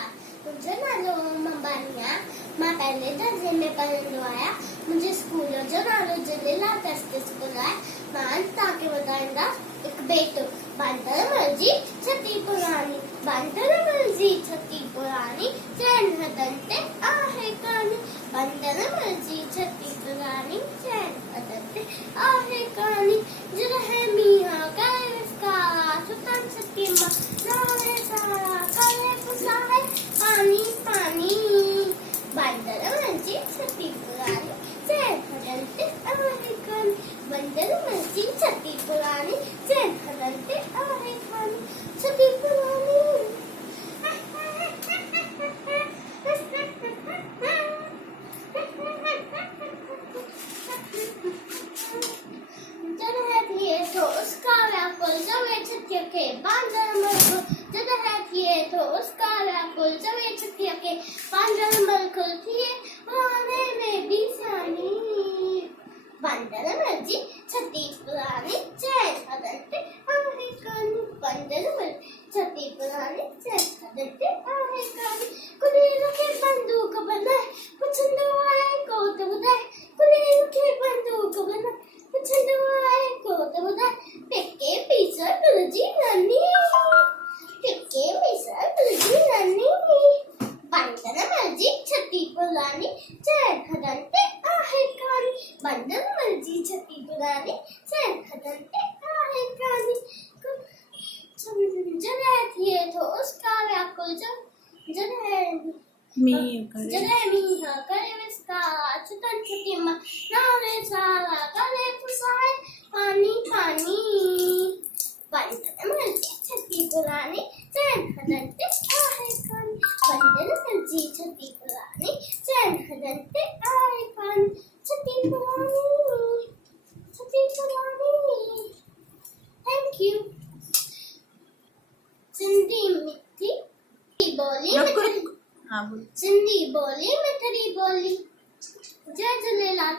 नमस्कार। मुझे नालो अंबानिया। मैं पहले दर्जे में पढ़ने आया। मुझे स्कूल जो नालो जिला टेस्ट स्कूल है। मैं ताकि बताऊंगा एक बेटो बंदर मर्जी छती पुरानी, बंदर मर्जी छती पुरानी, चैन हदंते आहे कानी, बंदर मर्जी छती पुरानी, चैन हदंते आहे कानी, जो है मियां का इसका सुतन सकी मां नारे सारा करे पुसाए पानी पानी, बंदर मर्जी छती पुरानी, चैन हदंते आहे कानी, बंदर मर्जी छती पुरानी, चैन हदंते आहे कानी, छती पुरानी। जब है किए तो उसका व्याकुल जब ये छतिया के बांधर मलकुल, जब है किए तो उसका व्याकुल जब ये छतिया के बांधर मलकुल किए आने में भी सानी, बंदर मर्जी छती पुरानी, चैन हदंते आहे कानी, बंदर मर्जी छती पुरानी, चैन हदंते आहे कानी, कुलीरों के बंदूक बनाए पसंद आए को तो बुदाए, कुलीरों के बंदूक बनाए पसंद आए को तो बुदाए, पिक्के पीछे तुलजी नानी, पिक्के पीछे तुलजी नानी, बंदर मर्जी छती पुरानी, चैन हदंते आहे कानी, बंदर मर्जी छती पुरानी, चैन हदंते आहे कानी, जगह थी तो उसका व्याकुल जगह मीहा करे विस्का छुतन छुती मां नारे सारा करे पुसाए पानी पानी, बंदर मर्जी छती पुरानी, चैन हदंते आहे कानी, बंदर मर्जी छती पुरानी, चैन हदंते आहे कानी, छती पुरानी, छती पुरानी। Thank you. सिंधी मिठी बोली मिठड़ी, सिंधी बोली मिठड़ी बोली। जय झूलेलाल।